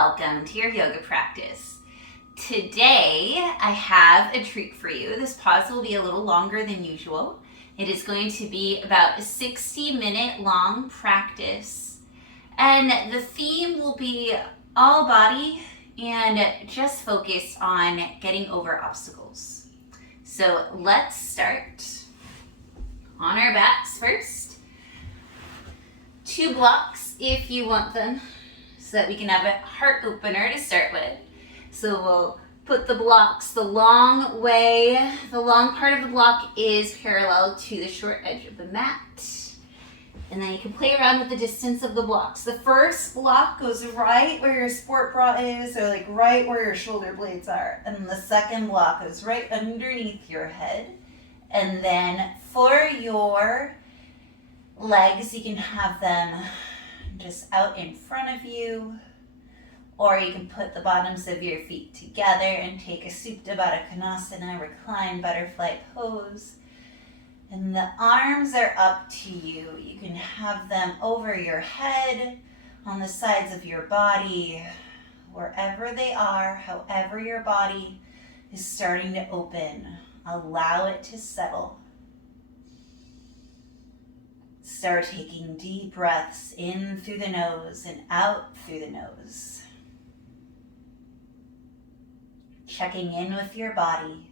welcome to your yoga practice. Today, I have a treat for you. This pause will be a little longer than usual. It is going to be about a 60-minute long practice. And the theme will be all body and just focus on getting over obstacles. So let's start. On our backs first. 2 blocks if you want them, so that we can have a heart opener to start with. So we'll put the blocks the long way. The long part of the block is parallel to the short edge of the mat. And then you can play around with the distance of the blocks. The first block goes right where your sport bra is, or like right where your shoulder blades are. And the second block is right underneath your head. And then for your legs, you can have them just out in front of you, or you can put the bottoms of your feet together and take a Supta Baddha Konasana, reclined butterfly pose. And the arms are up to you. You can have them over your head, on the sides of your body, wherever they are, however your body is starting to open. Allow it to settle. Start taking deep breaths in through the nose and out through the nose. Checking in with your body.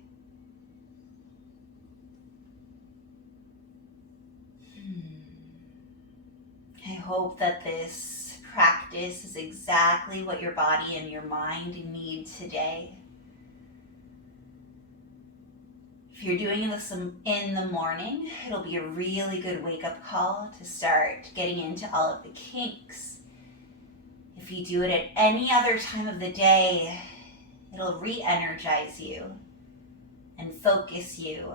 I hope that this practice is exactly what your body and your mind need today. If you're doing this in the morning, it'll be a really good wake-up call to start getting into all of the kinks. If you do it at any other time of the day, it'll re-energize you and focus you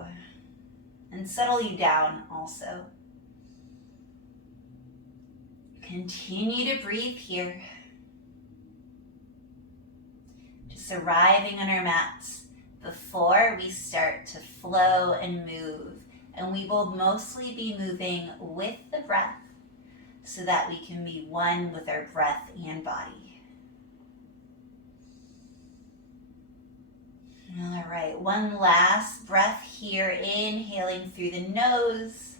and settle you down also. Continue to breathe here. Just arriving on our mats before we start to flow and move. And we will mostly be moving with the breath so that we can be one with our breath and body. All right, one last breath here, inhaling through the nose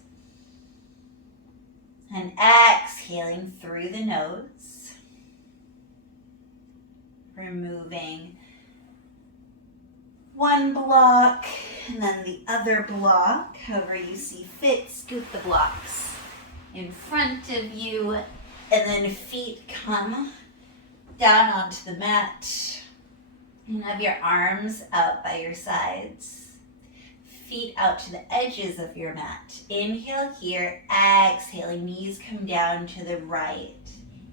and exhaling through the nose. Removing one block and then the other block, however you see fit. Scoot the blocks in front of you, and then feet come down onto the mat. And have your arms out by your sides. Feet out to the edges of your mat. Inhale here, exhaling, knees come down to the right.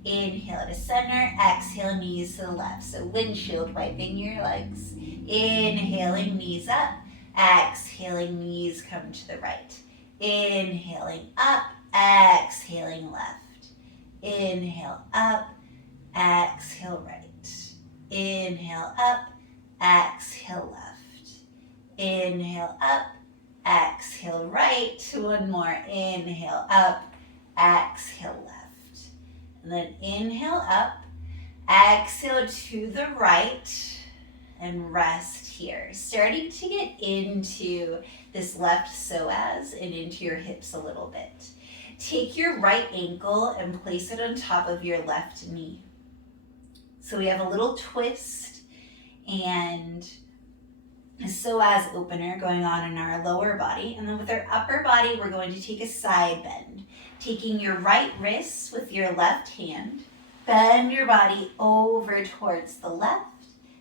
Inhale to center, exhale, knees to the left. So windshield wiping your legs. Inhaling, knees up. Exhaling, knees come to the right. Inhaling up, exhaling left. Inhale up, exhale right. Inhale up, exhale left. Inhale up, exhale right. One more. Inhale up, exhale left. And then inhale up, exhale to the right, and rest here. Starting to get into this left psoas and into your hips a little bit. Take your right ankle and place it on top of your left knee. So we have a little twist and a psoas opener going on in our lower body. And then with our upper body, we're going to take a side bend. Taking your right wrist with your left hand, bend your body over towards the left.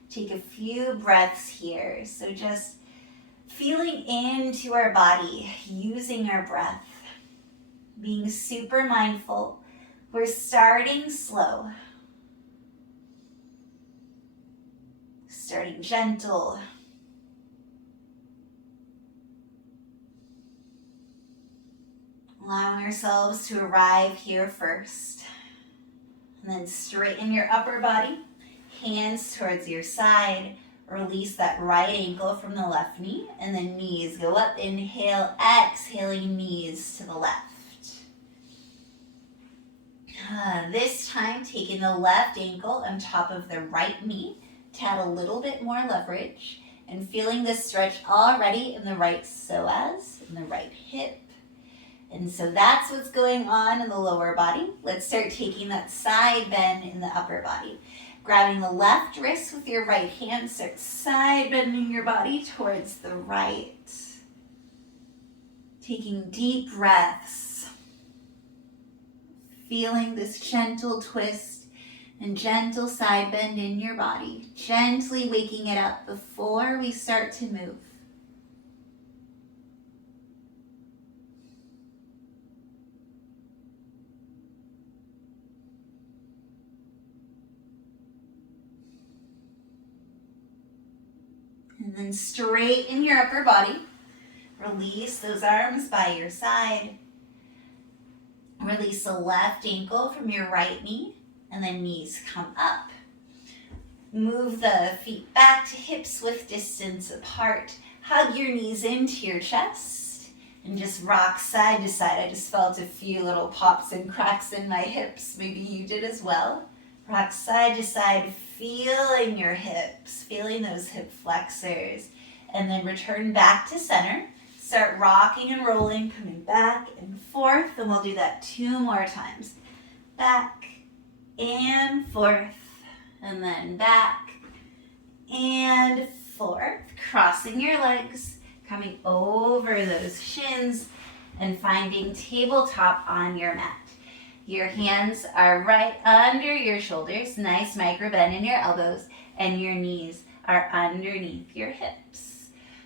Take a few breaths here. So just feeling into our body, using our breath, being super mindful. We're starting slow. Starting gentle. Allowing ourselves to arrive here first. And then straighten your upper body. Hands towards your side. Release that right ankle from the left knee. And then knees go up. Inhale, exhaling, knees to the left. This time, taking the left ankle on top of the right knee to add a little bit more leverage, and feeling this stretch already in the right psoas, in the right hip. And so that's what's going on in the lower body. Let's start taking that side bend in the upper body. Grabbing the left wrist with your right hand, start side bending your body towards the right. Taking deep breaths. Feeling this gentle twist and gentle side bend in your body. Gently waking it up before we start to move. And then straighten your upper body. Release those arms by your side. Release the left ankle from your right knee, and then knees come up. Move the feet back to hips width distance apart. Hug your knees into your chest, and just rock side to side. I just felt a few little pops and cracks in my hips. Maybe you did as well. Rock side to side, feeling your hips, feeling those hip flexors, and then return back to center. Start rocking and rolling, coming back and forth, and we'll do that 2 more times. Back and forth, and then back and forth. Crossing your legs, coming over those shins, and finding tabletop on your mat. Your hands are right under your shoulders, nice micro bend in your elbows, and your knees are underneath your hips.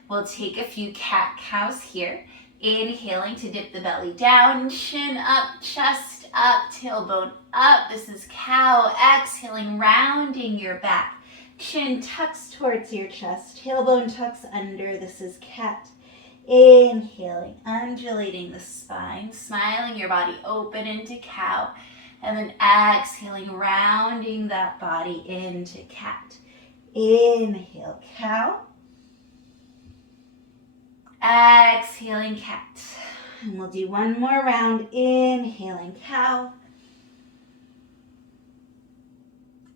We'll take a few cat-cows here. Inhaling to dip the belly down, chin up, chest up, tailbone up. This is cow. Exhaling, rounding your back. Chin tucks towards your chest, tailbone tucks under. This is cat. Inhaling, undulating the spine, smiling your body open into cow. And then exhaling, rounding that body into cat. Inhale, cow. Exhaling, cat. And we'll do 1 more round. Inhaling, cow.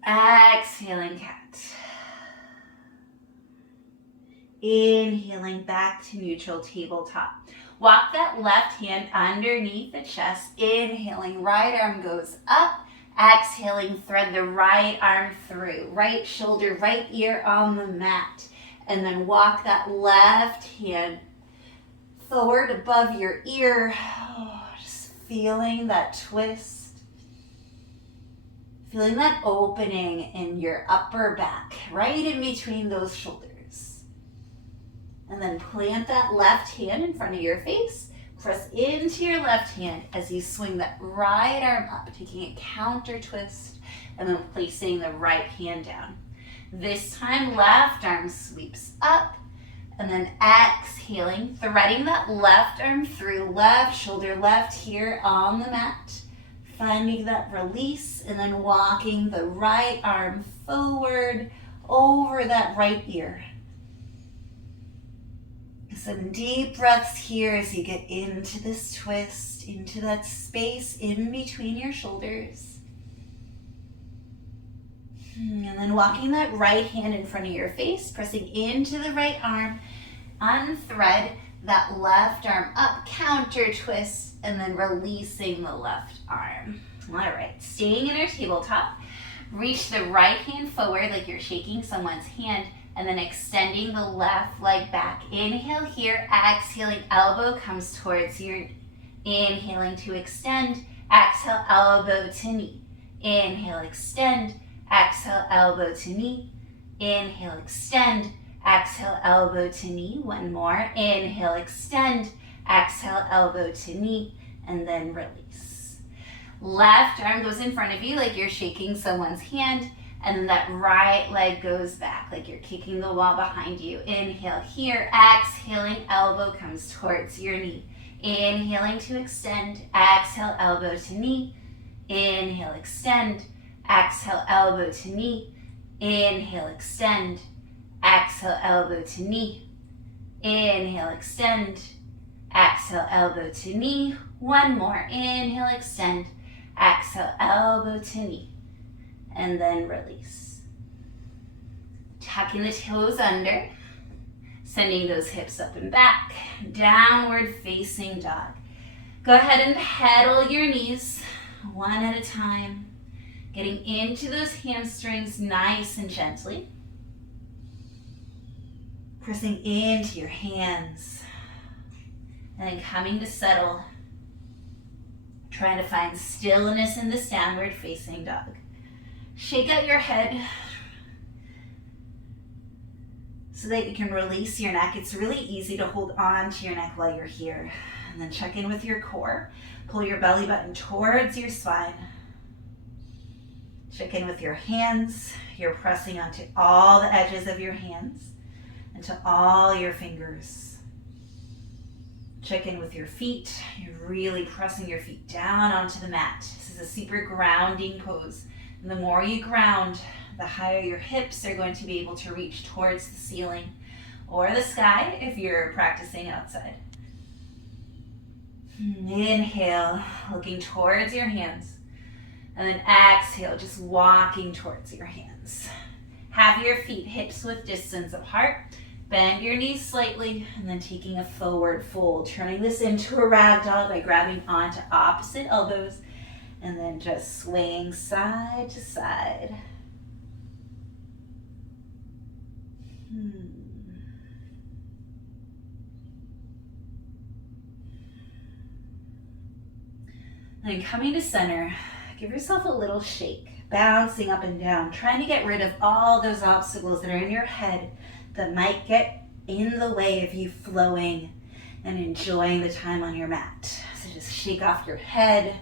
Exhaling, cat. Inhaling back to neutral tabletop. Walk that left hand underneath the chest. Inhaling, right arm goes up. Exhaling, thread the right arm through. Right shoulder, right ear on the mat. And then walk that left hand forward above your ear. Just feeling that twist. Feeling that opening in your upper back, right in between those shoulders. And then plant that left hand in front of your face. Press into your left hand as you swing that right arm up, taking a counter twist, and then placing the right hand down. This time, left arm sweeps up, and then exhaling, threading that left arm through, left shoulder, left here on the mat. Finding that release, and then walking the right arm forward over that right ear. Some deep breaths here as you get into this twist, into that space in between your shoulders. And then walking that right hand in front of your face, pressing into the right arm, unthread that left arm up, counter twist, and then releasing the left arm. All right, staying in our tabletop, reach the right hand forward like you're shaking someone's hand, and then extending the left leg back. Inhale here, exhaling, elbow comes towards your, inhaling to extend, exhale, elbow to knee. Inhale, extend, exhale, elbow to knee. Inhale, extend, exhale, elbow to knee. 1 more, inhale, extend, exhale, elbow to knee, and then release. Left arm goes in front of you like you're shaking someone's hand, and then that right leg goes back like you're kicking the wall behind you. Inhale here, exhaling, elbow comes towards your knee. Inhaling to extend, exhale, elbow to knee. Inhale, extend, exhale, elbow to knee. Inhale, extend, exhale, elbow to knee. Inhale, extend, exhale, elbow to knee. 1 more, inhale, extend, Exhale, elbow to knee. And then release. Tucking the toes under. Sending those hips up and back. Downward facing dog. Go ahead and pedal your knees one at a time. Getting into those hamstrings nice and gently. Pressing into your hands. And then coming to settle. Trying to find stillness in this downward facing dog. Shake out your head so that you can release your neck. It's really easy to hold on to your neck while you're here. And then check in with your core. Pull your belly button towards your spine. Check in with your hands. You're pressing onto all the edges of your hands and to all your fingers. Check in with your feet. You're really pressing your feet down onto the mat. This is a super grounding pose. And the more you ground, the higher your hips are going to be able to reach towards the ceiling or the sky if you're practicing outside. Inhale, looking towards your hands. And then exhale, just walking towards your hands. Have your feet hips width distance apart. Bend your knees slightly and then taking a forward fold. Turning this into a ragdoll by grabbing onto opposite elbows and then just swaying side to side. Then coming to center, give yourself a little shake, bouncing up and down, trying to get rid of all those obstacles that are in your head that might get in the way of you flowing and enjoying the time on your mat. So just shake off your head,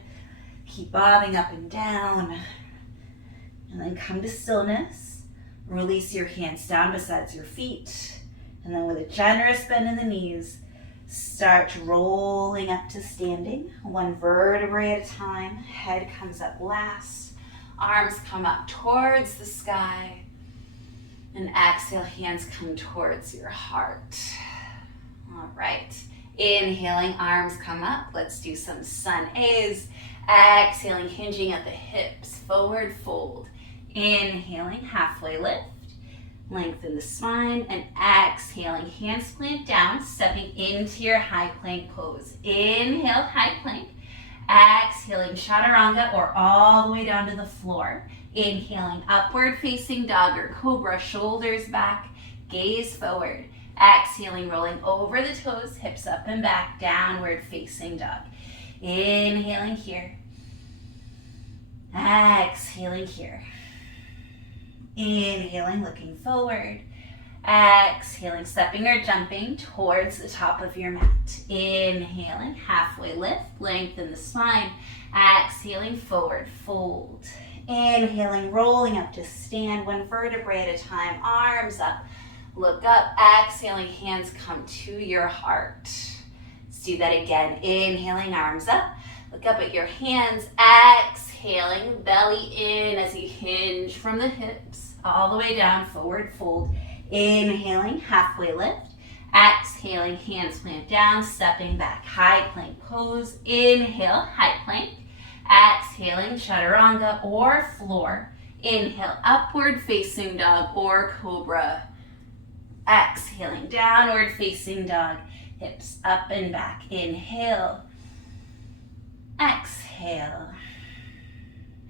keep bobbing up and down, and then come to stillness. Release your hands down beside your feet, and then with a generous bend in the knees, start rolling up to standing, one vertebrae at a time. Head comes up last, arms come up towards the sky, and exhale, hands come towards your heart. All right, inhaling, arms come up. Let's do some sun A's. Exhaling, hinging at the hips, forward fold. Inhaling, halfway lift. Lengthen the spine, and exhaling, hands plant down, stepping into your high plank pose. Inhale, high plank. Exhaling, chaturanga, or all the way down to the floor. Inhaling, upward facing dog or cobra, shoulders back, gaze forward. Exhaling, rolling over the toes, hips up and back, downward facing dog. Inhaling here. Exhaling here. Inhaling, looking forward. Exhaling, stepping or jumping towards the top of your mat. Inhaling, halfway lift, lengthen the spine. Exhaling, forward fold. Inhaling, rolling up to stand, one vertebrae at a time, arms up. Look up, exhaling, hands come to your heart. Let's do that again. Inhaling, arms up. Look up at your hands. Exhaling, belly in as you hinge from the hips. All the way down, forward fold. Inhaling, halfway lift. Exhaling, hands plant down, stepping back. High plank pose. Inhale, high plank. Exhaling, chaturanga or floor. Inhale, upward facing dog or cobra. Exhaling, downward facing dog. Hips up and back. Inhale. Exhale.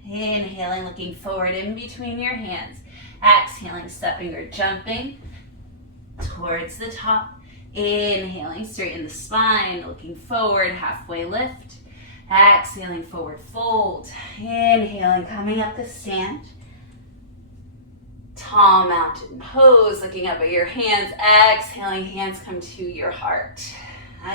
Inhaling, looking forward in between your hands. Exhaling, stepping or jumping towards the top. Inhaling, straighten the spine, looking forward, halfway lift. Exhaling, forward fold. Inhaling, coming up to stand. Tall mountain pose, looking up at your hands. Exhaling, hands come to your heart.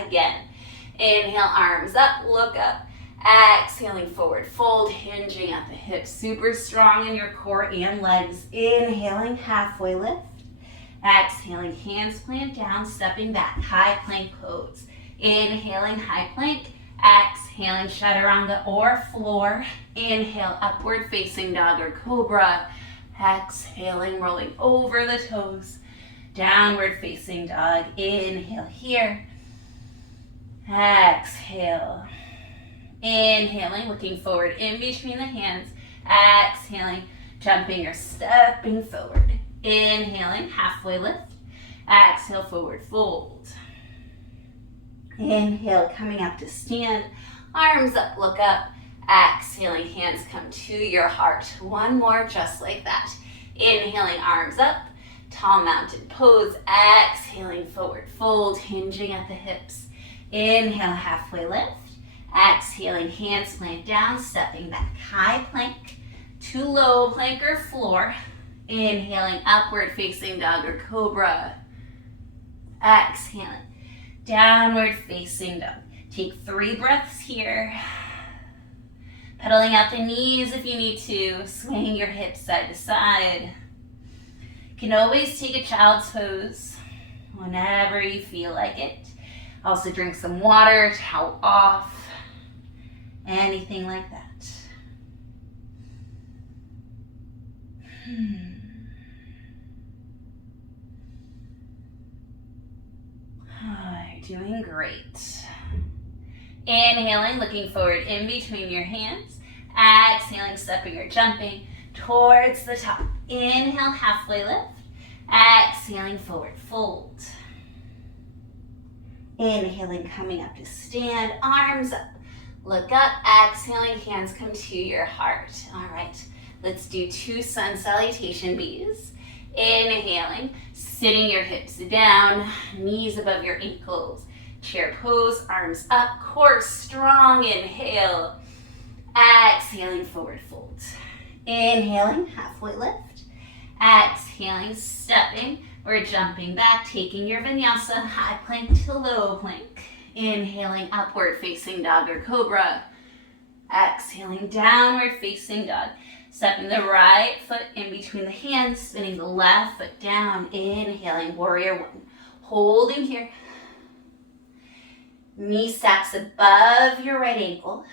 Again, inhale, arms up, look up. Exhaling, forward fold, hinging at the hips. Super strong in your core and legs. Inhaling, halfway lift. Exhaling, hands plant down, stepping back. High plank pose. Inhaling, high plank. Exhaling, chaturanga or floor. Inhale, upward facing dog or cobra. Exhaling, rolling over the toes. Downward facing dog. Inhale here. Exhale. Inhaling, looking forward in between the hands. Exhaling, jumping or stepping forward. Inhaling, halfway lift. Exhale, forward fold. Inhale, coming up to stand. Arms up, look up. Exhaling, hands come to your heart. One more, just like that. Inhaling, arms up. Tall mountain pose. Exhaling, forward fold, hinging at the hips. Inhale, halfway lift. Exhaling, hands plant down, stepping back. High plank to low plank or floor. Inhaling, upward facing dog or cobra. Exhaling, downward facing dog. Take 3 breaths here. Pedaling out the knees if you need to. Swaying your hips side to side. You can always take a child's pose whenever you feel like it. Also drink some water, towel off. Anything like that. You're doing great. Inhaling, looking forward in between your hands. Exhaling, stepping or jumping towards the top. Inhale, halfway lift. Exhaling, forward fold. Inhaling, coming up to stand, arms up. Look up, exhaling, hands come to your heart. All right, let's do 2 sun salutation bees. Inhaling, sitting your hips down, knees above your ankles. Chair pose, arms up, core strong. Inhale, exhaling, forward fold. Inhaling, halfway lift. Exhaling, stepping or jumping back, taking your vinyasa, high plank to low plank. Inhaling, upward facing dog or cobra. Exhaling, downward facing dog. Stepping the right foot in between the hands, spinning the left foot down. Inhaling, warrior 1. Holding here. Knee stacks above your right ankle.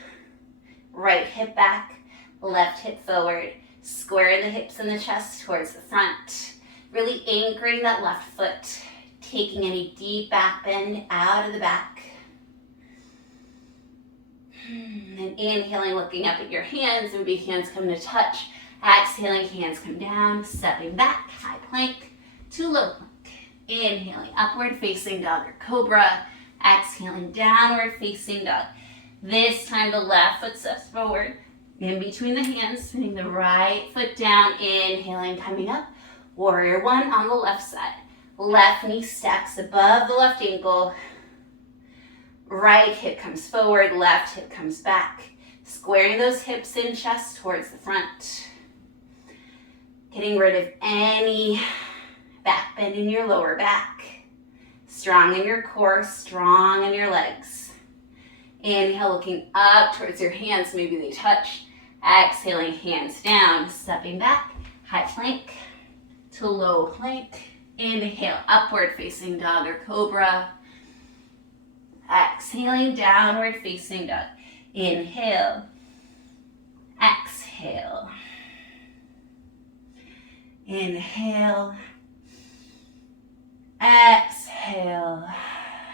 Right hip back, left hip forward. Square the hips and the chest towards the front. Really anchoring that left foot. Taking any deep back bend out of the back. And inhaling, looking up at your hands. Maybe hands come to touch. Exhaling, hands come down. Stepping back, high plank to low plank. Inhaling, upward facing dog or cobra. Exhaling, downward facing dog. This time the left foot steps forward. In between the hands, spinning the right foot down. Inhaling, coming up. Warrior 1 on the left side. Left knee stacks above the left ankle. Right hip comes forward, left hip comes back. Squaring those hips and chest towards the front. Getting rid of any back bend in your lower back. Strong in your core, strong in your legs. Inhale, looking up towards your hands, maybe they touch. Exhaling, hands down, stepping back, high plank to low plank. Inhale, upward facing dog or cobra. Exhaling, downward facing dog. Inhale, exhale. Inhale, exhale.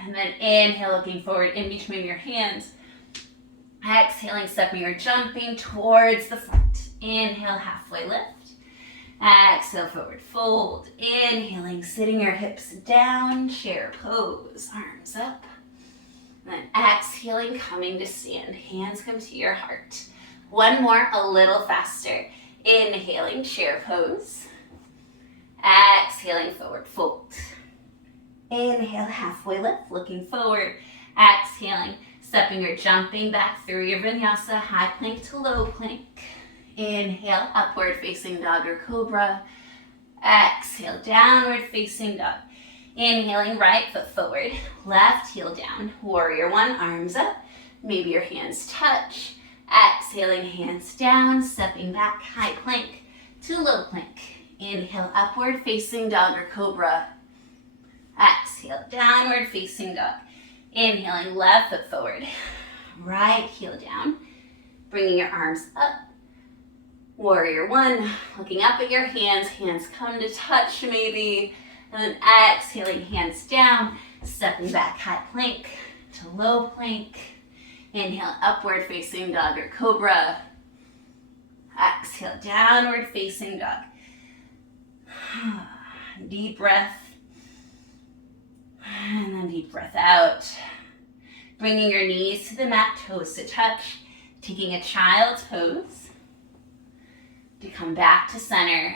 And then inhale, looking forward in between your hands. Exhaling, stepping or jumping towards the front. Inhale, halfway lift. Exhale, forward fold. Inhaling, sitting your hips down, chair pose, arms up. And then exhaling, coming to stand. Hands come to your heart. One more, a little faster. Inhaling, chair pose. Exhaling, forward fold. Inhale, halfway lift, looking forward. Exhaling, stepping or jumping back through your vinyasa, high plank to low plank. Inhale, upward facing dog or cobra. Exhale, downward facing dog. Inhaling, right foot forward, left heel down. Warrior 1, arms up. Maybe your hands touch. Exhaling, hands down, stepping back, high plank to low plank. Inhale, upward facing dog or cobra. Exhale, downward facing dog. Inhaling, left foot forward, right heel down. Bringing your arms up. Warrior 1, looking up at your hands. Hands come to touch maybe. And then exhaling, hands down, stepping back, high plank to low plank. Inhale, upward facing dog or cobra. Exhale, downward facing dog. Deep breath. And then deep breath out. Bringing your knees to the mat, toes to touch. Taking a child's pose to come back to center.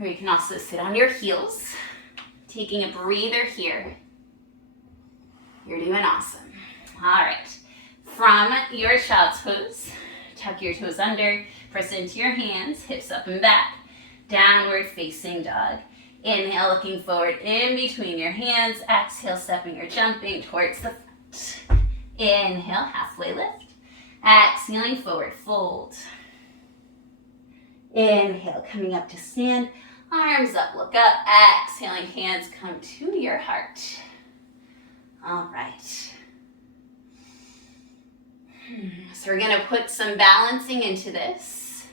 Or you can also sit on your heels. Taking a breather here. You're doing awesome. All right. From your child's pose, tuck your toes under, press into your hands, hips up and back, downward facing dog. Inhale, looking forward in between your hands. Exhale, stepping or jumping towards the front. Inhale, halfway lift. Exhaling, forward fold. Inhale, coming up to stand. Arms up, look up. Exhaling, hands come to your heart. All right. So we're going to put some balancing into this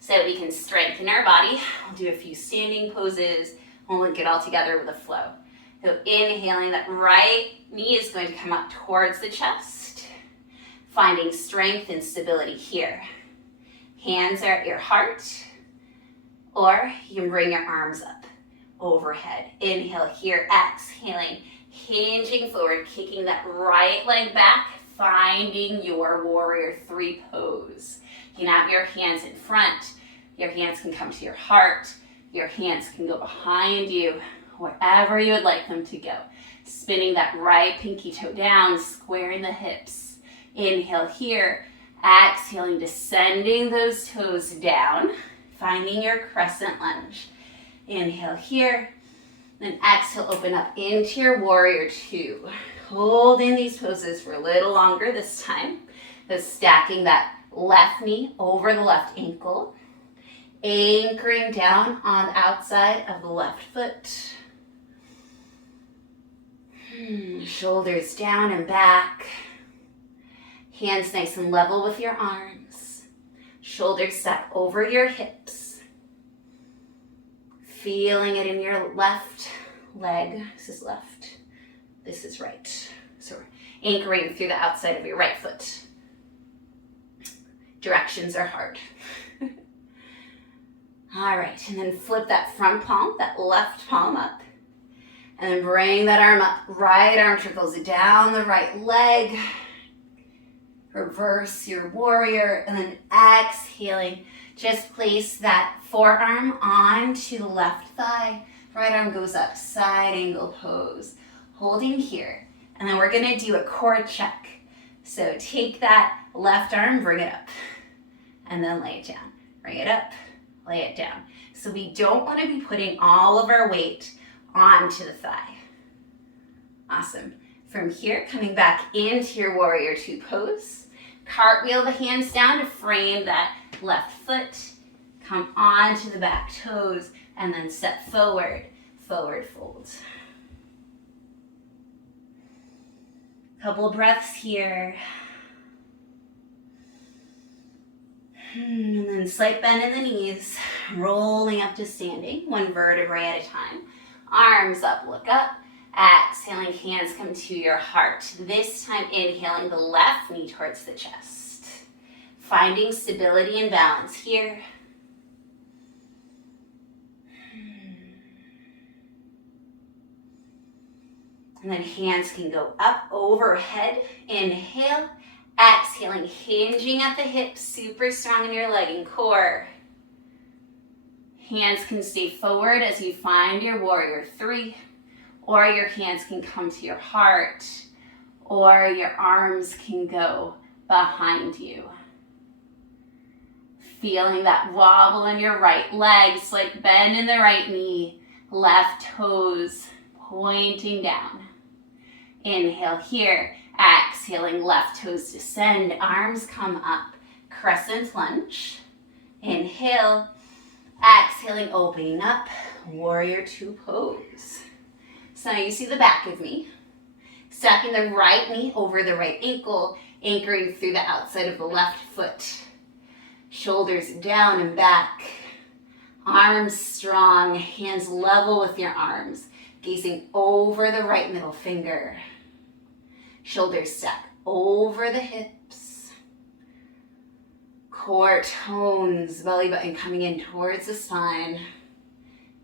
so that we can strengthen our body. We'll do a few standing poses. We'll link it all together with a flow. So inhaling, that right knee is going to come up towards the chest, finding strength and stability here. Hands are at your heart, or you can bring your arms up overhead. Inhale here, exhaling, hinging forward, kicking that right leg back, finding your warrior three pose. You can have your hands in front. Your hands can come to your heart. Your hands can go behind you, wherever you would like them to go. Spinning that right pinky toe down, squaring the hips. Inhale here, exhaling, descending those toes down, finding your crescent lunge. Inhale here, then exhale, open up into your warrior two. Holding these poses for a little longer this time. So stacking that left knee over the left ankle. Anchoring down on the outside of the left foot. Shoulders down and back. Hands nice and level with your arms. Shoulders stack over your hips. Feeling it in your left leg. This is left. This is right. So we're anchoring through the outside of your right foot. Directions are hard. All right, and then flip that front palm, that left palm up. And then bring that arm up. Right arm trickles down the right leg. Reverse your warrior. And then exhaling, just place that forearm onto the left thigh. Right arm goes up, side angle pose. Holding here. And then we're gonna do a core check. So take that left arm, bring it up. And then lay it down. Bring it up, lay it down. So we don't wanna be putting all of our weight onto the thigh. Awesome. From here, coming back into your warrior two pose. Cartwheel the hands down to frame that left foot. Come onto the back toes and then step forward, forward fold. Couple breaths here. And then slight bend in the knees, rolling up to standing, one vertebrae at a time. Arms up, look up. Exhaling, hands come to your heart. This time inhaling the left knee towards the chest. Finding stability and balance here. And then hands can go up overhead. Inhale. Exhaling, hinging at the hips, super strong in your leg and core. Hands can stay forward as you find your warrior three, or your hands can come to your heart, or your arms can go behind you. Feeling that wobble in your right leg, slight bend in the right knee, left toes pointing down. Inhale here. Exhaling, left toes descend, arms come up, crescent lunge. Inhale, exhaling, opening up, warrior two pose. So now you see the back of me. Stacking the right knee over the right ankle, anchoring through the outside of the left foot. Shoulders down and back. Arms strong, hands level with your arms, gazing over the right middle finger. Shoulders stack over the hips. Core tones, belly button coming in towards the spine.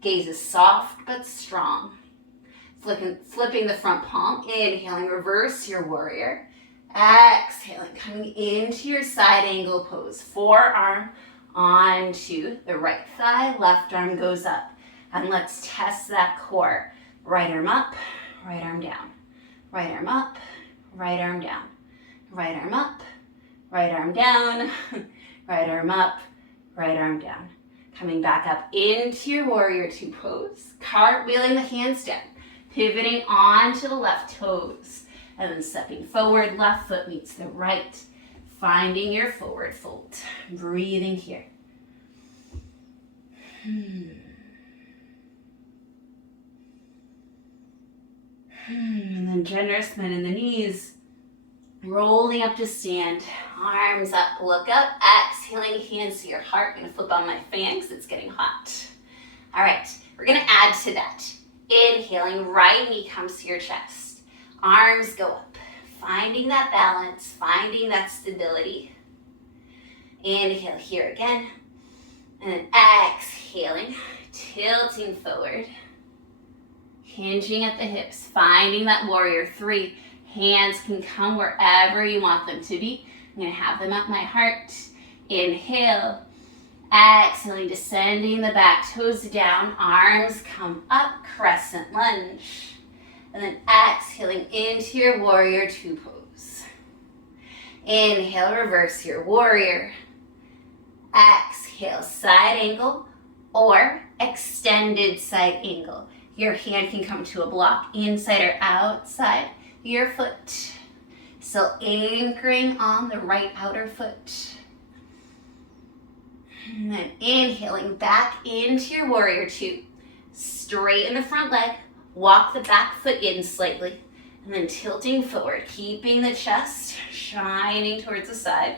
Gaze is soft but strong. Flipping the front palm, inhaling, reverse your warrior. Exhaling, coming into your side angle pose. Forearm onto the right thigh, left arm goes up. And let's test that core. Right arm up, right arm down. Right arm up, right arm down. Right arm up, right arm down. Right arm up, right arm down. Coming back up into your warrior two pose. Cartwheeling the hands down. Pivoting onto the left toes. And then stepping forward, left foot meets the right. Finding your forward fold. Breathing here. And then generous bend in the knees. Rolling up to stand. Arms up, look up. Exhaling, hands to your heart. I'm going to flip on my fan because it's getting hot. All right, we're going to add to that. Inhaling, right knee comes to your chest. Arms go up. Finding that balance, finding that stability. Inhale here again. And then exhaling, tilting forward. Hinging at the hips, finding that warrior three. Hands can come wherever you want them to be. I'm going to have them at my heart. Inhale. Exhaling, descending the back toes down. Arms come up, crescent lunge. And then exhaling into your warrior two pose. Inhale, reverse your warrior. Exhale, side angle or extended side angle. Your hand can come to a block inside or outside your foot. So anchoring on the right outer foot. And then inhaling back into your warrior two. Straighten the front leg. Walk the back foot in slightly. And then tilting forward. Keeping the chest shining towards the side.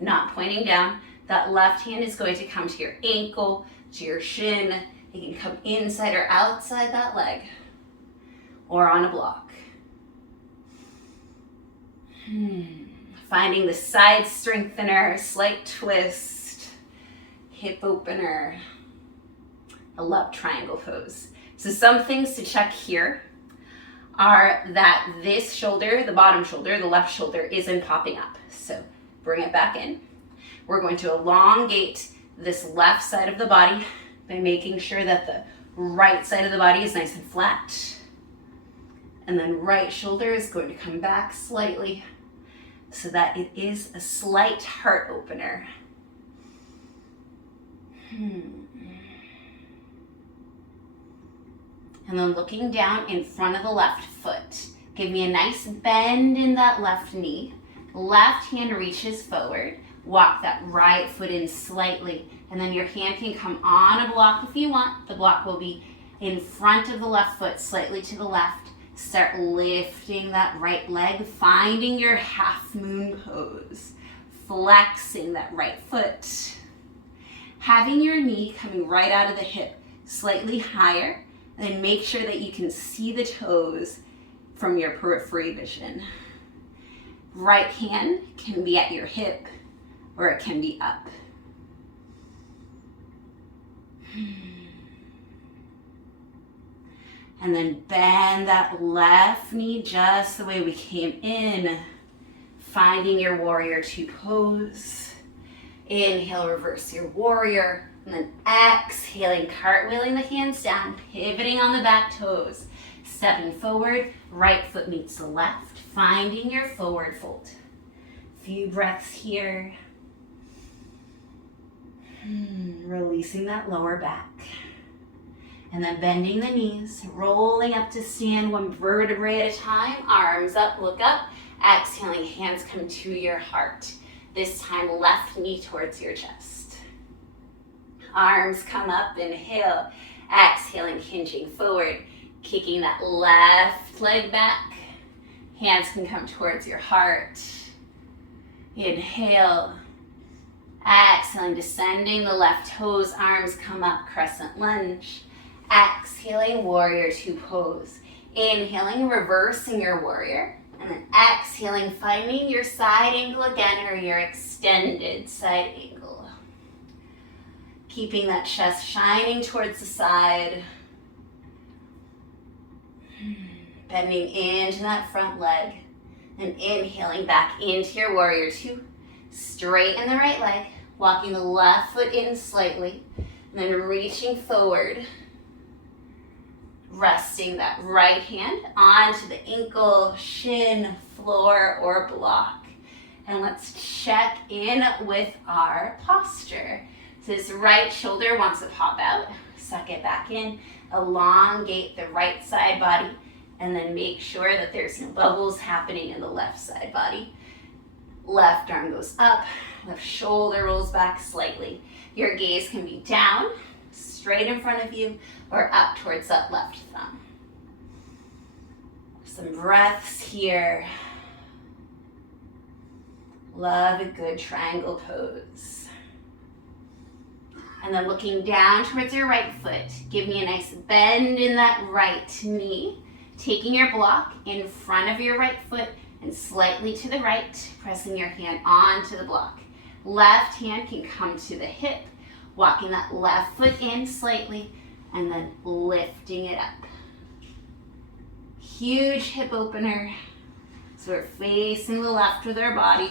Not pointing down. That left hand is going to come to your ankle, to your shin. It can come inside or outside that leg. Or on a block. Finding the side strengthener, slight twist, hip opener. I love triangle pose. So some things to check here are that this shoulder, the bottom shoulder, the left shoulder isn't popping up. So bring it back in. We're going to elongate this left side of the body by making sure that the right side of the body is nice and flat. And then right shoulder is going to come back slightly so that it is a slight heart opener. And then looking down in front of the left foot. Give me a nice bend in that left knee. Left hand reaches forward. Walk that right foot in slightly. And then your hand can come on a block if you want. The block will be in front of the left foot, slightly to the left. Start lifting that right leg, finding your half moon pose. Flexing that right foot. Having your knee coming right out of the hip, slightly higher. And then make sure that you can see the toes from your periphery vision. Right hand can be at your hip or it can be up. And then bend that left knee just the way we came in. Finding your warrior two pose. Inhale, reverse your warrior. And then exhaling, cartwheeling the hands down, pivoting on the back toes. Stepping forward, right foot meets the left. Finding your forward fold. Few breaths here. Releasing that lower back. And then bending the knees, rolling up to stand one vertebrae at a time. Arms up, look up. Exhaling, hands come to your heart. This time, left knee towards your chest. Arms come up, inhale. Exhaling, hinging forward. Kicking that left leg back. Hands can come towards your heart. Inhale. Exhaling, descending the left toes. Arms come up, crescent lunge. Exhaling, warrior two pose. Inhaling, reversing your warrior. And then exhaling, finding your side angle again or your extended side angle. Keeping that chest shining towards the side. Bending into that front leg. And inhaling back into your warrior two. Straighten the right leg. Walking the left foot in slightly. And then reaching forward. Resting that right hand onto the ankle, shin, floor, or block. And let's check in with our posture. So this right shoulder wants to pop out. Suck it back in. Elongate the right side body. And then make sure that there's no bubbles happening in the left side body. Left arm goes up. Left shoulder rolls back slightly. Your gaze can be down, straight in front of you, or up towards that left thumb. Some breaths here. Love a good triangle pose. And then looking down towards your right foot, give me a nice bend in that right knee. Taking your block in front of your right foot and slightly to the right, pressing your hand onto the block. Left hand can come to the hip, walking that left foot in slightly, and then lifting it up. Huge hip opener. So we're facing the left with our body.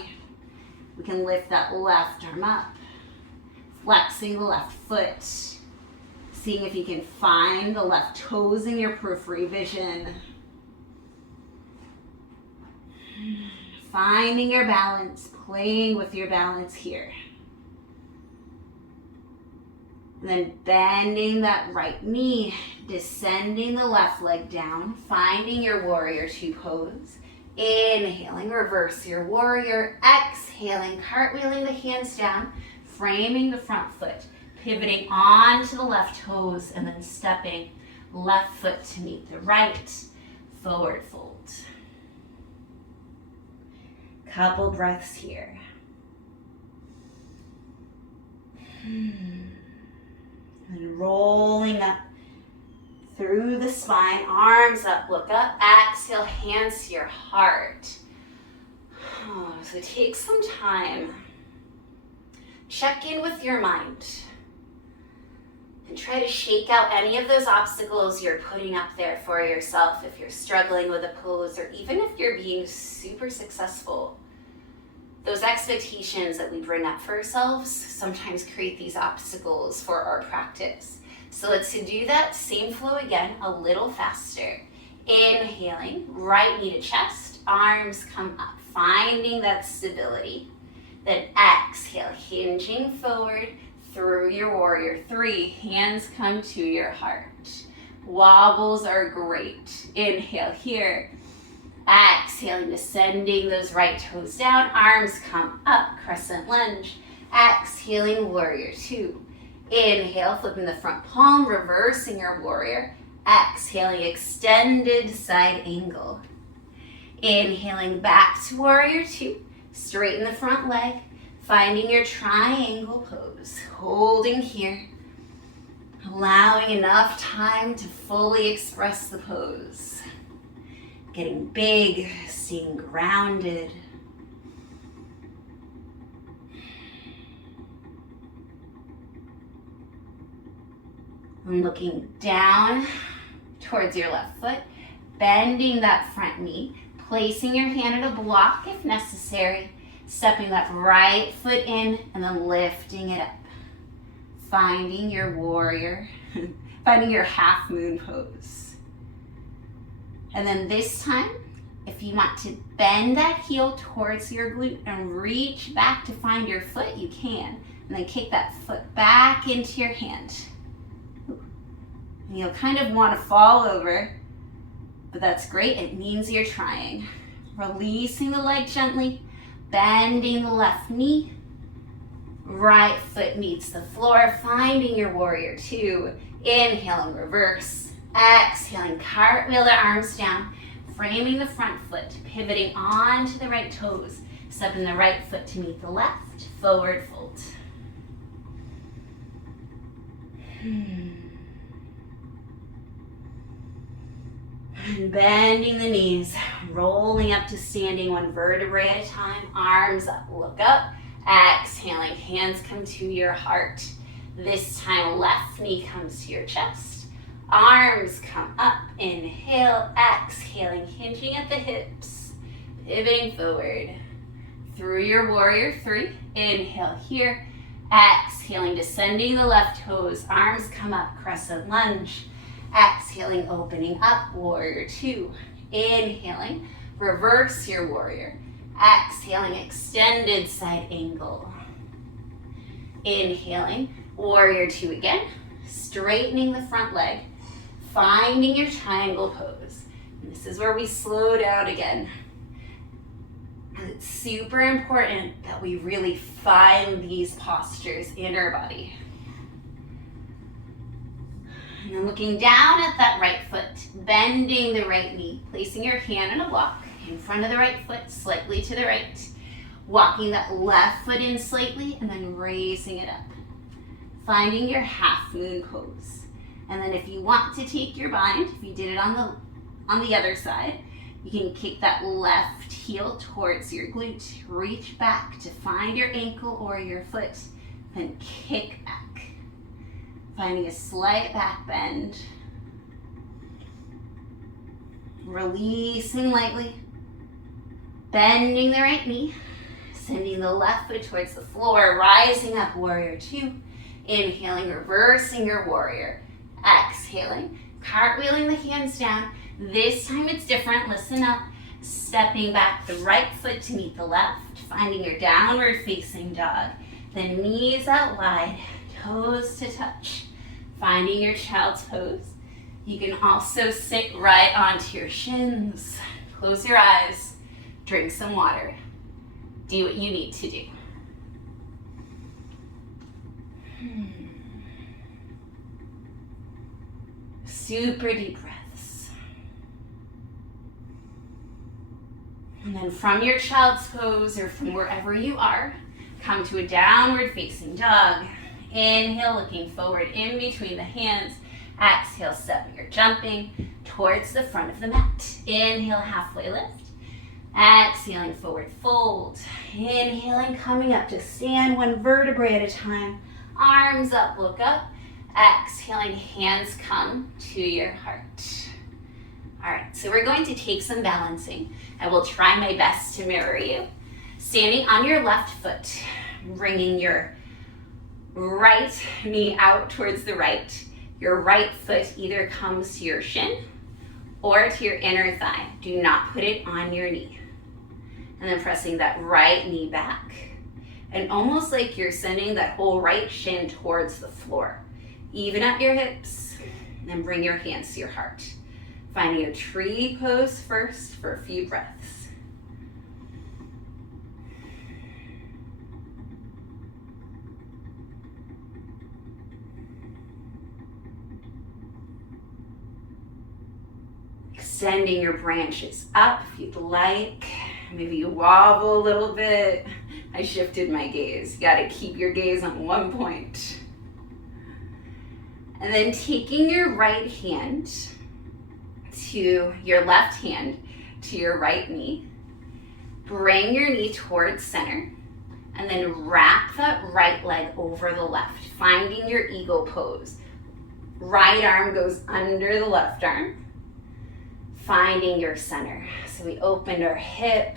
We can lift that left arm up, flexing the left foot, seeing if you can find the left toes in your periphery vision. Finding your balance, playing with your balance here. And then bending that right knee, descending the left leg down, finding your warrior two pose. Inhaling, reverse your warrior. Exhaling, cartwheeling the hands down, framing the front foot, pivoting onto the left toes, and then stepping left foot to meet the right. Forward fold. Couple breaths here. And rolling up through the spine, arms up, look up, exhale, hands to your heart. So take some time. Check in with your mind. And try to shake out any of those obstacles you're putting up there for yourself if you're struggling with a pose, or even if you're being super successful. Those expectations that we bring up for ourselves sometimes create these obstacles for our practice. So let's do that same flow again, a little faster. Inhaling, right knee to chest, arms come up, finding that stability. Then exhale, hinging forward through your warrior three. Hands come to your heart. Wobbles are great. Inhale here. Exhaling, descending those right toes down, arms come up, crescent lunge. Exhaling, warrior two. Inhale, flipping the front palm, reversing your warrior. Exhaling, extended side angle. Inhaling back to warrior two, straighten the front leg, finding your triangle pose. Holding here, allowing enough time to fully express the pose. Getting big, staying grounded. And looking down towards your left foot, bending that front knee, placing your hand at a block if necessary, stepping that right foot in and then lifting it up. Finding your warrior, finding your half moon pose. And then this time, if you want to bend that heel towards your glute and reach back to find your foot, you can. And then kick that foot back into your hand. And you'll kind of want to fall over, but that's great. It means you're trying. Releasing the leg gently, bending the left knee. Right foot meets the floor, finding your warrior two. Inhale and reverse. Exhaling, cartwheel the arms down, framing the front foot, pivoting onto the right toes, stepping the right foot to meet the left, forward fold. And bending the knees, rolling up to standing one vertebrae at a time. Arms up, look up. Exhaling, hands come to your heart. This time, left knee comes to your chest. Arms come up, inhale, exhaling, hinging at the hips, pivoting forward. Through your warrior three, inhale here, exhaling, descending the left toes, arms come up, crescent lunge. Exhaling, opening up, warrior two. Inhaling, reverse your warrior. Exhaling, extended side angle. Inhaling, warrior two again, straightening the front leg, finding your triangle pose. And this is where we slow down again. It's super important that we really find these postures in our body. And then looking down at that right foot, bending the right knee, placing your hand in a block in front of the right foot, slightly to the right, walking that left foot in slightly, and then raising it up. Finding your half moon pose. And then if you want to take your bind, if you did it on the other side, you can kick that left heel towards your glute, reach back to find your ankle or your foot, then kick back. Finding a slight back bend. Releasing lightly. Bending the right knee. Sending the left foot towards the floor. Rising up, warrior two. Inhaling, reversing your warrior. Exhaling, cartwheeling the hands down. This time it's different. Listen up. Stepping back the right foot to meet the left. Finding your downward facing dog. Then knees out wide. Toes to touch, finding your child's pose. You can also sit right onto your shins. Close your eyes, drink some water. Do what you need to do. Super deep breaths. And then from your child's pose or from wherever you are, come to a downward facing dog. Inhale, looking forward in between the hands. Exhale, step your jumping towards the front of the mat. Inhale, halfway lift. Exhaling, forward fold. Inhaling, coming up to stand one vertebrae at a time. Arms up, look up. Exhaling, hands come to your heart. All right, so we're going to take some balancing. I will try my best to mirror you. Standing on your left foot, bringing your right knee out towards the right. Your right foot either comes to your shin or to your inner thigh. Do not put it on your knee. And then pressing that right knee back. And almost like you're sending that whole right shin towards the floor. Even at your hips. And then bring your hands to your heart. Finding a tree pose first for a few breaths. Extending your branches up if you'd like. Maybe you wobble a little bit. I shifted my gaze. You gotta keep your gaze on one point. And then taking your right hand to your left hand to your right knee. Bring your knee towards center. And then wrap that right leg over the left, finding your eagle pose. Right arm goes under the left arm. Finding your center. So we opened our hip,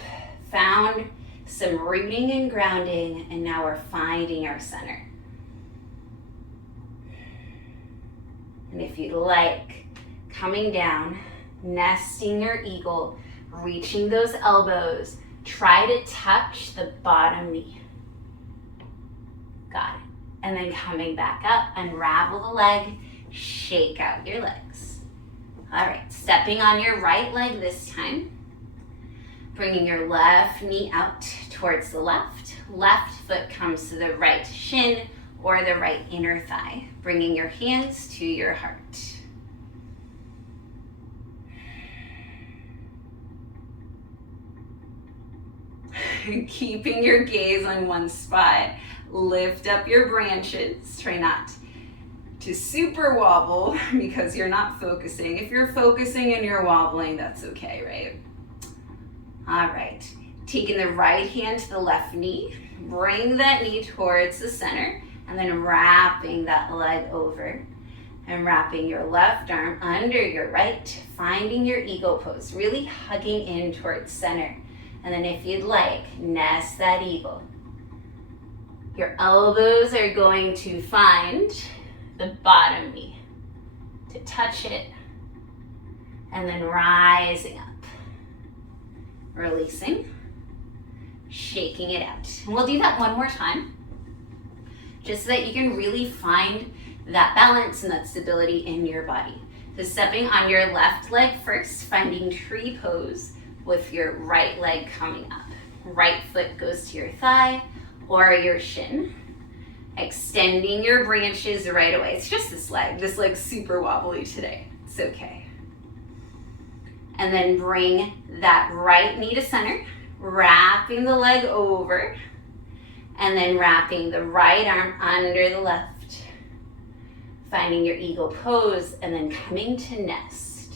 found some rooting and grounding, and now we're finding our center. And if you'd like, coming down, nesting your eagle, reaching those elbows, try to touch the bottom knee. Got it. And then coming back up, unravel the leg, shake out your legs. All right, stepping on your right leg this time. Bringing your left knee out towards the left. Left foot comes to the right shin or the right inner thigh. Bringing your hands to your heart. Keeping your gaze on one spot. Lift up your branches. Try not to super wobble because you're not focusing. If you're focusing and you're wobbling, that's okay, right? All right, taking the right hand to the left knee, bring that knee towards the center, and then wrapping that leg over and wrapping your left arm under your right, finding your eagle pose, really hugging in towards center. And then if you'd like, nest that eagle. Your elbows are going to find the bottom knee to touch it, and then rising up, releasing, shaking it out. And we'll do that one more time, just so that you can really find that balance and that stability in your body. So stepping on your left leg first, finding tree pose with your right leg coming up. Right foot goes to your thigh or your shin. Extending your branches right away. It's just this leg. This leg's super wobbly today. It's okay. And then bring that right knee to center, wrapping the leg over, and then wrapping the right arm under the left. Finding your eagle pose, and then coming to nest.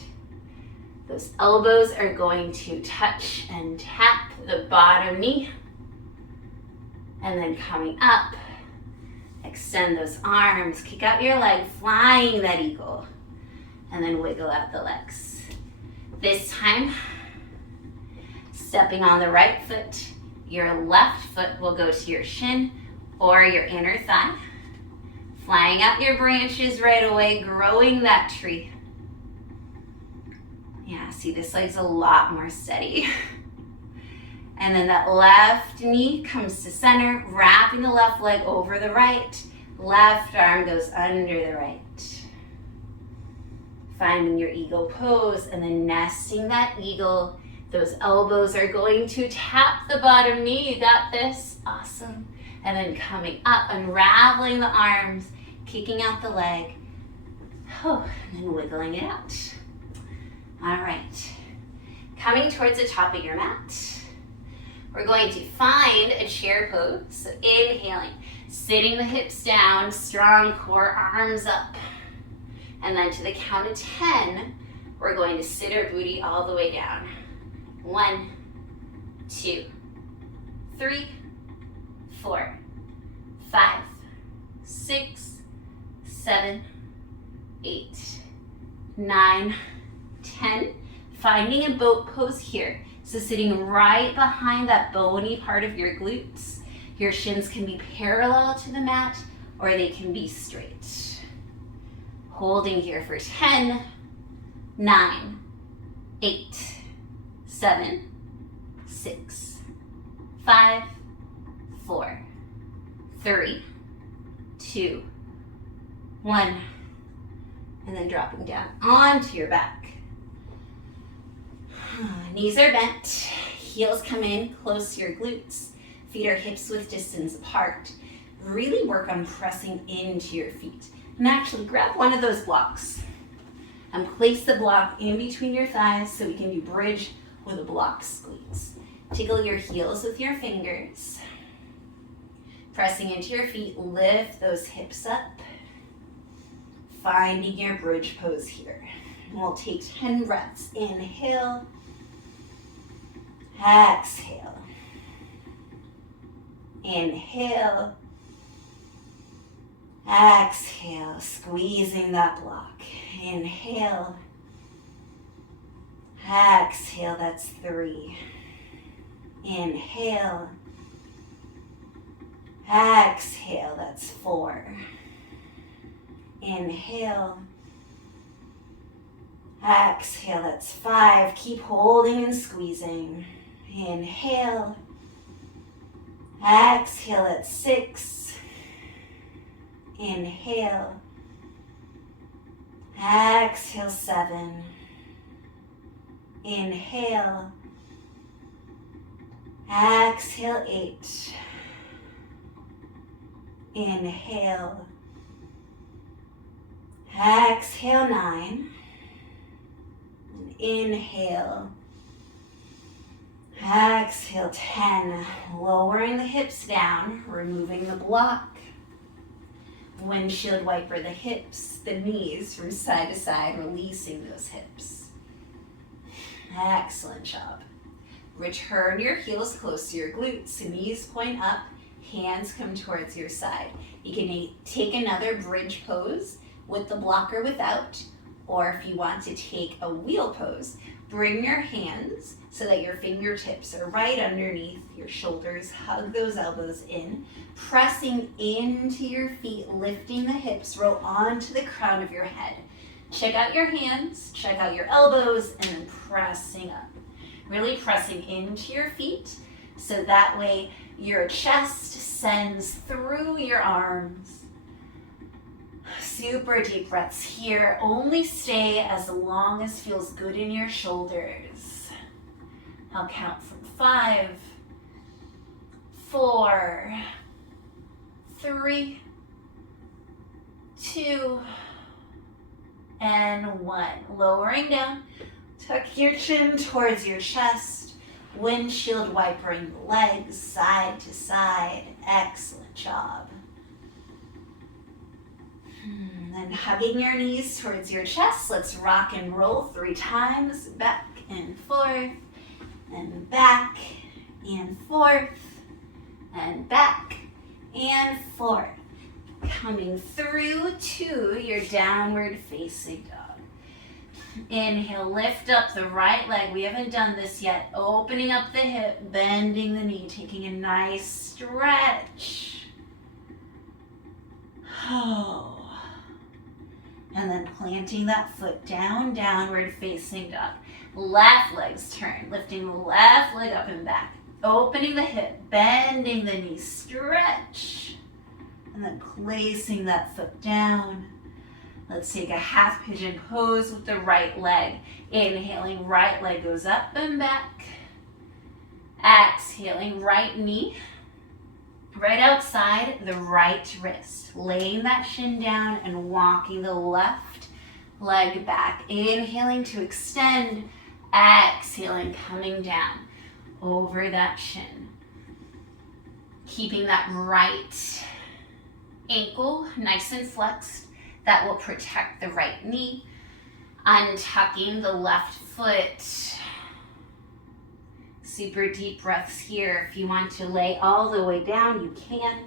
Those elbows are going to touch and tap the bottom knee, and then coming up, extend those arms, kick out your leg, flying that eagle, and then wiggle out the legs. This time, stepping on the right foot, your left foot will go to your shin or your inner thigh. Flying out your branches right away, growing that tree. Yeah, see, this leg's a lot more steady. And then that left knee comes to center, wrapping the left leg over the right. Left arm goes under the right. Finding your eagle pose and then nesting that eagle. Those elbows are going to tap the bottom knee. You got this. Awesome. And then coming up, unraveling the arms, kicking out the leg, and then wiggling it out. All right. Coming towards the top of your mat, we're going to find a chair pose. So inhaling, sitting the hips down, strong core, arms up. And then to the count of 10, we're going to sit our booty all the way down. 1, 2, 3, 4, 5, 6, 7, 8, 9, 10. Finding a boat pose here. So sitting right behind that bony part of your glutes. Your shins can be parallel to the mat or they can be straight. Holding here for 10, 9, 8, 7, 6, 5, 4, 3, 2, 1. And then dropping down onto your back. Knees are bent, heels come in close to your glutes, feet are hips width distance apart. Really work on pressing into your feet. And actually grab one of those blocks and place the block in between your thighs so we can do bridge with a block squeeze. Tickle your heels with your fingers. Pressing into your feet, lift those hips up. Finding your bridge pose here. And we'll take 10 breaths. Inhale. Exhale. Inhale. Exhale. Squeezing that block. Inhale. Exhale. That's 3. Inhale. Exhale. That's 4. Inhale. Exhale, that's 5. Keep holding and squeezing. Inhale. Exhale, that's 6. Inhale. Exhale, 7. Inhale. Exhale, 8. Inhale. Exhale, 9. Inhale. Exhale, 10. Lowering the hips down, removing the block. Windshield wiper the hips, the knees from side to side, releasing those hips. Excellent job. Return your heels close to your glutes, knees point up, hands come towards your side. You can take another bridge pose with the blocker without, or if you want to take a wheel pose, bring your hands so that your fingertips are right underneath your shoulders. Hug those elbows in, pressing into your feet, lifting the hips, roll onto the crown of your head. Check out your hands, check out your elbows, and then pressing up. Really pressing into your feet so that way your chest sends through your arms. Super deep breaths here. Only stay as long as feels good in your shoulders. I'll count from 5, 4, 3, 2, and 1. Lowering down. Tuck your chin towards your chest. Windshield wipering the legs side to side. Excellent job. Then hugging your knees towards your chest. Let's rock and roll 3 times. Back and forth, and back and forth, and back and forth. Coming through to your downward facing dog. Inhale, lift up the right leg. We haven't done this yet. Opening up the hip, bending the knee, taking a nice stretch. Oh. And then planting that foot down, downward facing dog. Left leg's turn, lifting the left leg up and back. Opening the hip, bending the knee, stretch. And then placing that foot down. Let's take a half pigeon pose with the right leg. Inhaling, right leg goes up and back. Exhaling, right knee. Right outside the right wrist. Laying that shin down and walking the left leg back. Inhaling to extend. Exhaling, coming down over that shin. Keeping that right ankle nice and flexed. That will protect the right knee. Untucking the left foot. Super deep breaths here. If you want to lay all the way down, you can.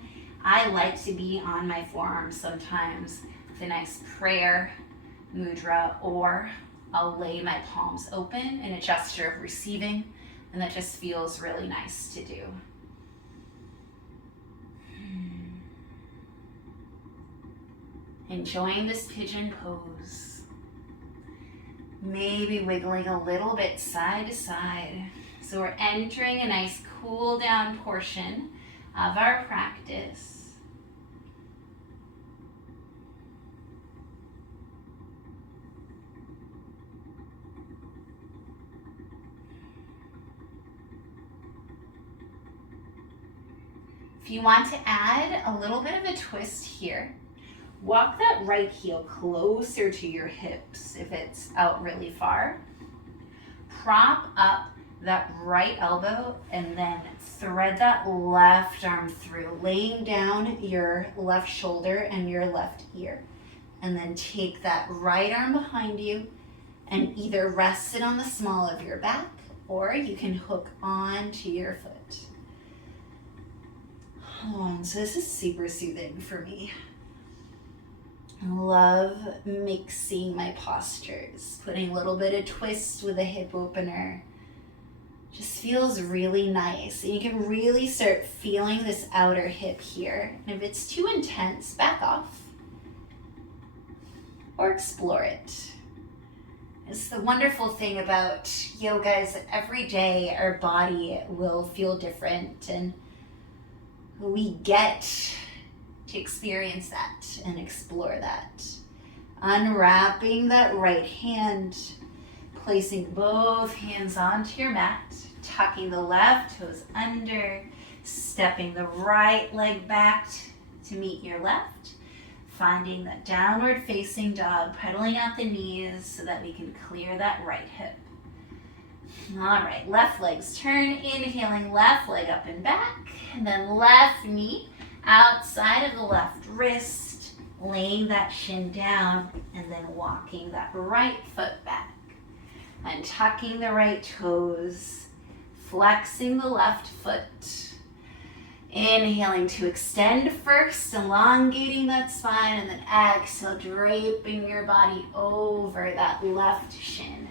I like to be on my forearms sometimes with a nice prayer mudra, or I'll lay my palms open in a gesture of receiving, and that just feels really nice to do. Enjoying this pigeon pose. Maybe wiggling a little bit side to side. So we're entering a nice cool down portion of our practice. If you want to add a little bit of a twist here, walk that right heel closer to your hips if it's out really far. Prop up that right elbow and then thread that left arm through, laying down your left shoulder and your left ear. And then take that right arm behind you and either rest it on the small of your back, or you can hook onto your foot. So this is super soothing for me. I love mixing my postures, putting a little bit of twist with a hip opener. Just feels really nice. And you can really start feeling this outer hip here. And if it's too intense, back off or explore it. It's the wonderful thing about yoga is that every day our body will feel different, and we get to experience that and explore that. Unwrapping that right hand, placing both hands onto your mat, tucking the left toes under, stepping the right leg back to meet your left, finding that downward facing dog, pedaling out the knees so that we can clear that right hip. All right, left leg's turn, inhaling left leg up and back, and then left knee outside of the left wrist, laying that shin down and then walking that right foot back. And tucking the right toes, flexing the left foot. Inhaling to extend first, elongating that spine, and then exhale, draping your body over that left shin.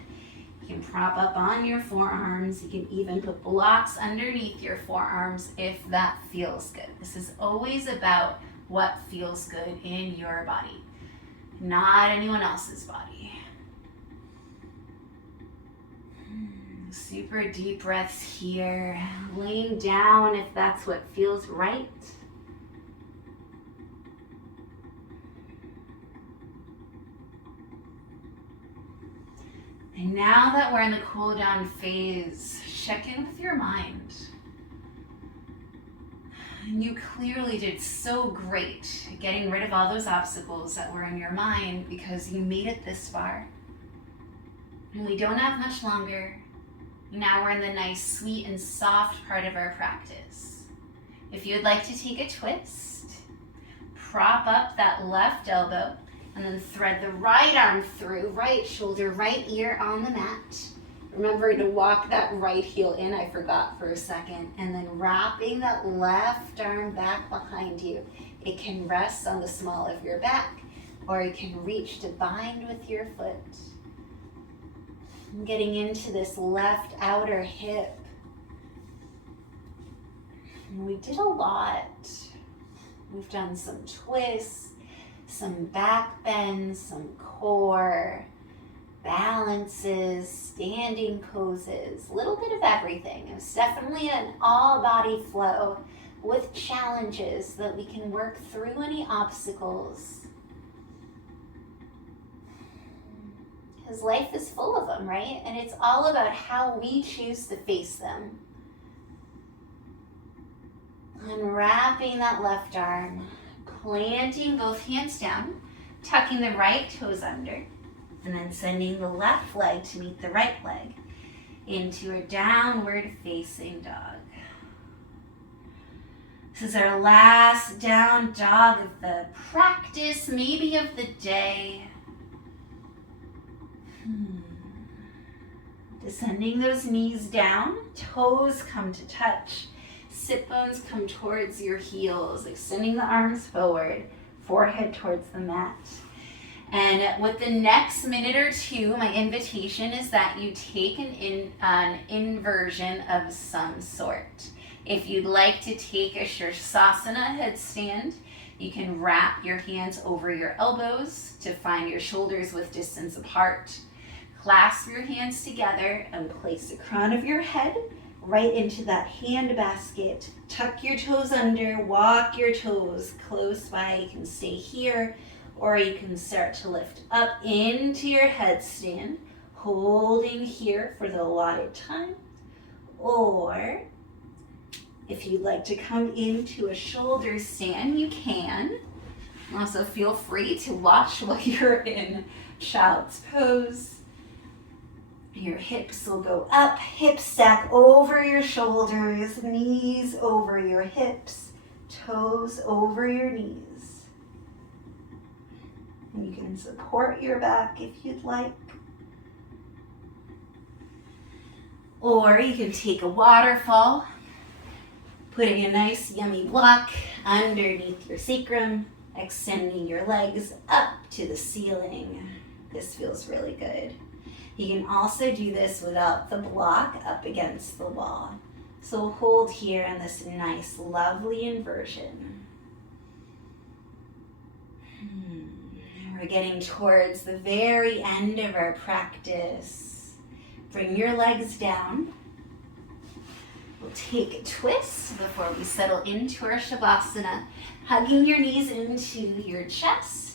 You can prop up on your forearms. You can even put blocks underneath your forearms if that feels good. This is always about what feels good in your body, not anyone else's body. Super deep breaths here. Laying down if that's what feels right. And now that we're in the cool down phase, check in with your mind. And you clearly did so great at getting rid of all those obstacles that were in your mind because you made it this far. And we don't have much longer. Now we're in the nice, sweet, and soft part of our practice. If you'd like to take a twist, prop up that left elbow and then thread the right arm through, right shoulder, right ear on the mat. Remember to walk that right heel in, I forgot for a second, and then wrapping that left arm back behind you. It can rest on the small of your back, or you can reach to bind with your foot. Getting into this left outer hip. And we did a lot. We've done some twists, some back bends, some core, balances, standing poses, a little bit of everything. It's definitely an all body flow with challenges so that we can work through any obstacles. Because life is full of them, right? And it's all about how we choose to face them. Unwrapping that left arm, planting both hands down, tucking the right toes under, and then sending the left leg to meet the right leg into a downward facing dog. This is our last down dog of the practice, maybe of the day. Descending those knees down, toes come to touch, sit bones come towards your heels, extending the arms forward, forehead towards the mat. And with the next minute or two, my invitation is that you take an inversion of some sort. If you'd like to take a Shirsasana headstand, you can wrap your hands over your elbows to find your shoulders with distance apart. Clasp your hands together and place the crown of your head right into that hand basket. Tuck your toes under, walk your toes close by. You can stay here, or you can start to lift up into your headstand, holding here for the allotted time. Or if you'd like to come into a shoulder stand, you can. Also feel free to watch while you're in child's pose. Your hips will go up, hips stack over your shoulders, knees over your hips, toes over your knees. And you can support your back if you'd like. Or you can take a waterfall, putting a nice yummy block underneath your sacrum, extending your legs up to the ceiling. This feels really good. You can also do this without the block up against the wall. So we'll hold here in this nice, lovely inversion. We're getting towards the very end of our practice. Bring your legs down. We'll take a twist before we settle into our Shavasana, hugging your knees into your chest.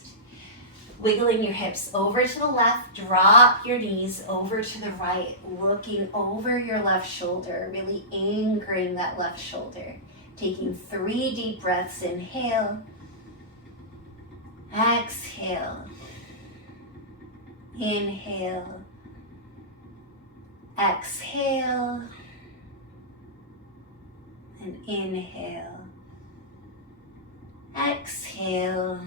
Wiggling your hips over to the left, drop your knees over to the right, looking over your left shoulder, really anchoring that left shoulder. Taking 3 deep breaths, inhale, exhale, inhale, exhale, and inhale, exhale.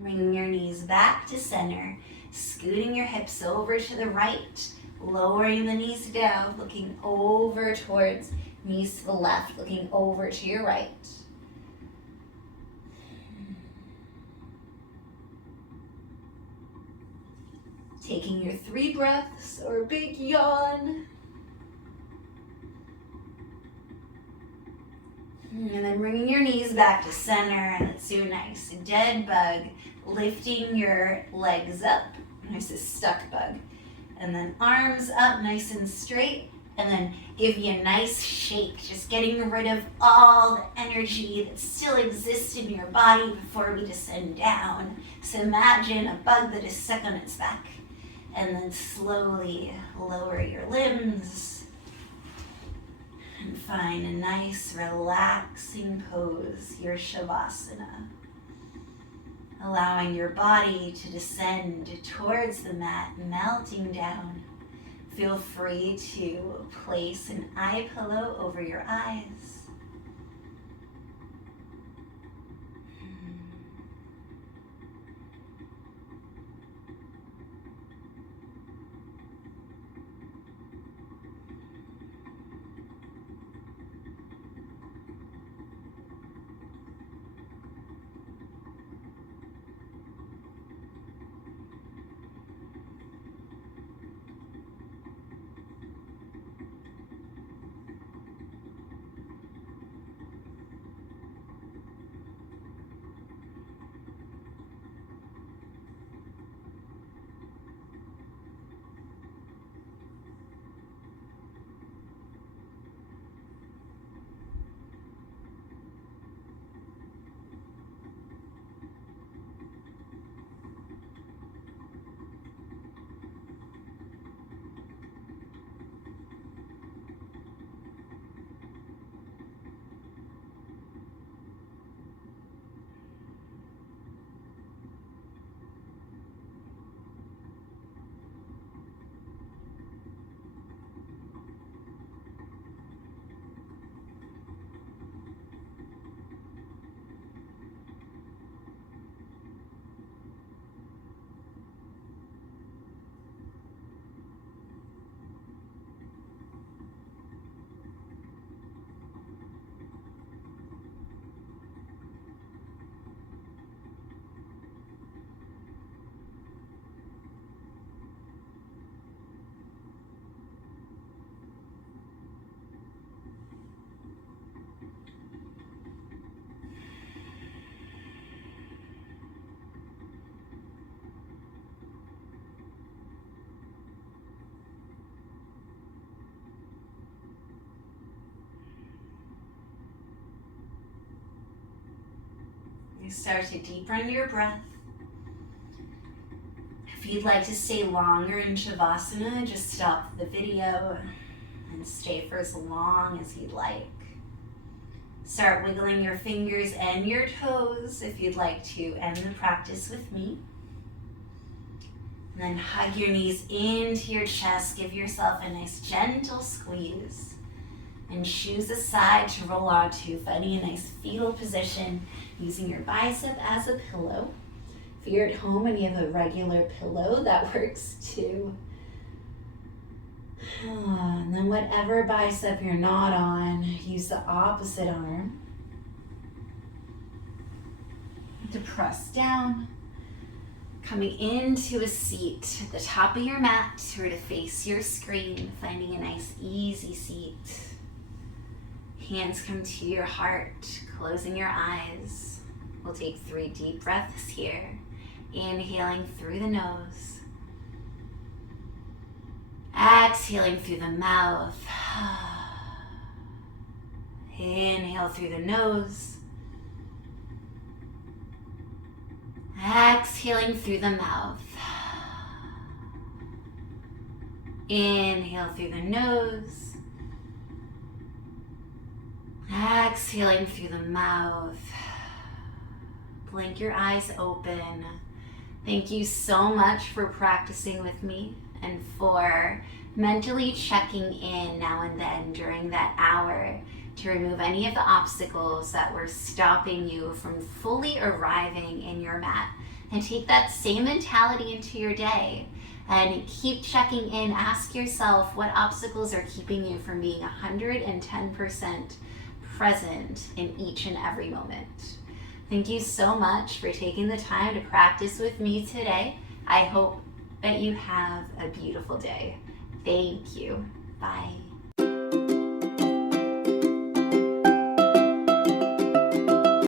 Bringing your knees back to center, scooting your hips over to the right, lowering the knees down, looking over towards knees to the left, looking over to your right. Taking your 3 breaths or a big yawn. And then bringing your knees back to center. Let's do a nice dead bug. Lifting your legs up. Nice stuck bug. And then arms up nice and straight. And then give you a nice shake. Just getting rid of all the energy that still exists in your body before we descend down. So imagine a bug that is stuck on its back. And then slowly lower your limbs. And find a nice relaxing pose, your Shavasana. Allowing your body to descend towards the mat, melting down. Feel free to place an eye pillow over your eyes. You start to deepen your breath. If you'd like to stay longer in Shavasana, just stop the video and stay for as long as you'd like. Start wiggling your fingers and your toes if you'd like to end the practice with me. And then hug your knees into your chest. Give yourself a nice gentle squeeze. And choose a side to roll onto, finding a nice fetal position using your bicep as a pillow. If you're at home and you have a regular pillow, that works too. And then whatever bicep you're not on, use the opposite arm to press down. Coming into a seat at the top of your mat or to face your screen, finding a nice easy seat. Hands come to your heart, closing your eyes. We'll take 3 deep breaths here. Inhaling through the nose. Exhaling through the mouth. Inhale through the nose. Exhaling through the mouth. Inhale through the nose. Exhaling through the mouth. Blink your eyes open. Thank you so much for practicing with me and for mentally checking in now and then during that hour to remove any of the obstacles that were stopping you from fully arriving in your mat. And take that same mentality into your day and keep checking in. Ask yourself what obstacles are keeping you from being 110% present in each and every moment. Thank you so much for taking the time to practice with me today. I hope that you have a beautiful day. Thank you. Bye.